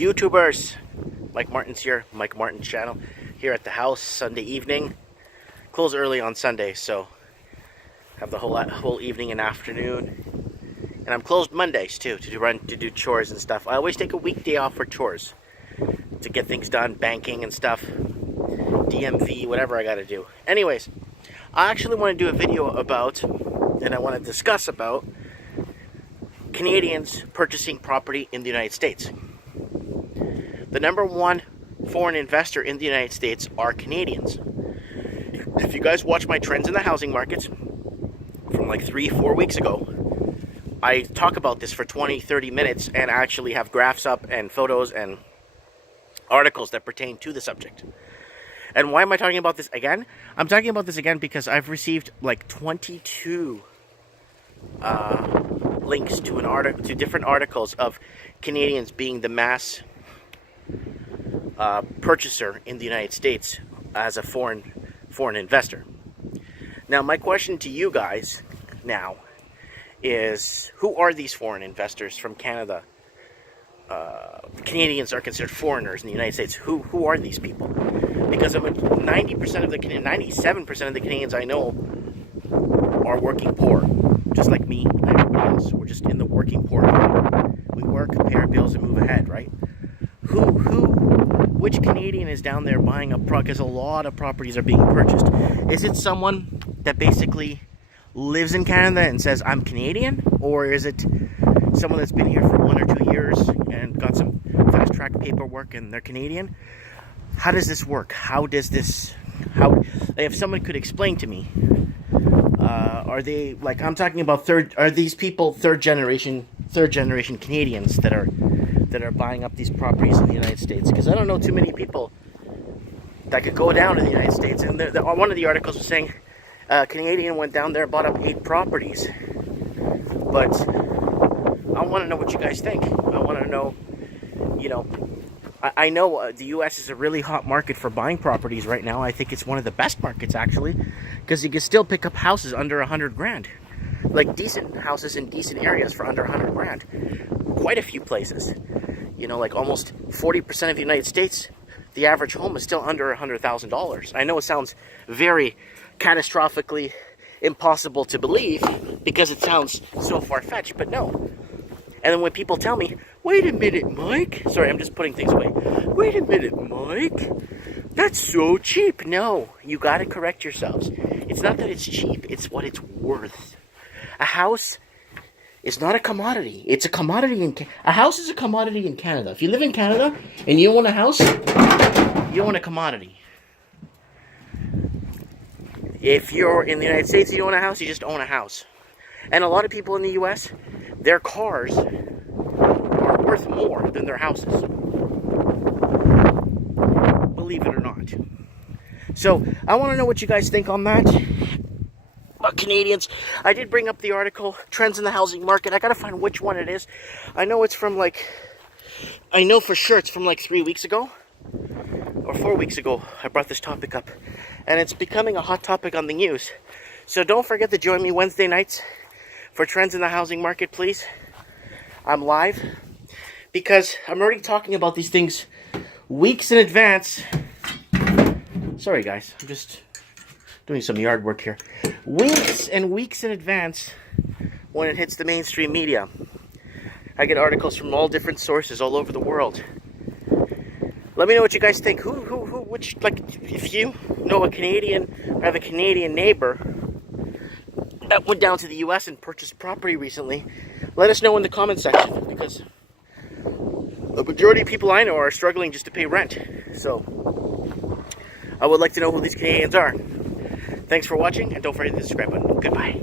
YouTubers? Mike Martin's here, Mike Martin's channel, here at the house Sunday evening. Close early on Sunday, so have the whole evening and afternoon. And I'm closed Mondays too, to do chores and stuff. I always take a weekday off for chores to get things done, banking and stuff, DMV, whatever I gotta do. Anyways, I actually want to do a video about, and I want to discuss about, Canadians purchasing property in the United States. The number one foreign investor in the United States are Canadians. If you guys watch my trends in the housing markets from like 3-4 weeks ago, I talk about this for 20-30 minutes and actually have graphs up and photos and articles that pertain to the subject. And why am I talking about this again? I'm talking about this again because I've received like 22 links to different articles of Canadians being the mass purchaser in the United States as a foreign investor. Now, my question to you guys now is, who are these foreign investors from Canada? Canadians are considered foreigners in the United States. Who are these people? Because 97% of the Canadians I know are working poor, just like me and everybody else. We're just in the working poor. We work, pay our bills, and move ahead, right? Which Canadian is down there buying up because a lot of properties are being purchased? Is it someone that basically lives in Canada and says, I'm Canadian? Or is it someone that's been here for 1 or 2 years and got some fast-track paperwork and they're Canadian? How does this work? If someone could explain to me, are they, like, I'm talking about are these people third generation Canadians that are buying up these properties in the United States? Because I don't know too many people that could go down to the United States. And one of the articles was saying a Canadian went down there and bought up 8 properties. But I want to know what you guys think. I want to know, I know the U.S. is a really hot market for buying properties right now. I think it's one of the best markets, actually, because you can still pick up houses under 100 grand. Like decent houses in decent areas for under 100 grand. Quite a few places. Like almost 40% of the United States, the average home is still under $100,000. I know it sounds very catastrophically impossible to believe because it sounds so far-fetched, but no. And then when people tell me, wait a minute, Mike. Sorry, I'm just putting things away. Wait a minute, Mike. That's so cheap. No, you got to correct yourselves. It's not that it's cheap. It's what it's worth. A house is not a commodity. It's a commodity a house is a commodity in Canada. If you live in Canada and you own a house, you own a commodity. If you're in the United States and you own a house, you just own a house. And a lot of people in the U.S., their cars are worth more than their houses. Believe it or not. So, I want to know what you guys think on that. About Canadians. I did bring up the article, Trends in the Housing Market. I gotta find which one it is. I know it's from I know for sure it's from 3 weeks ago. Or 4 weeks ago, I brought this topic up. And it's becoming a hot topic on the news. So don't forget to join me Wednesday nights for Trends in the Housing Market, please. I'm live because I'm already talking about these things weeks in advance. Sorry guys, I'm just doing some yard work here. Weeks and weeks in advance when it hits the mainstream media. I get articles from all different sources all over the world. Let me know what you guys think. If you know a Canadian or have a Canadian neighbor that went down to the U.S. and purchased property recently, let us know in the comment section, because the majority of people I know are struggling just to pay rent. So I would like to know who these Canadians are. Thanks for watching, and don't forget to hit the subscribe button. Goodbye.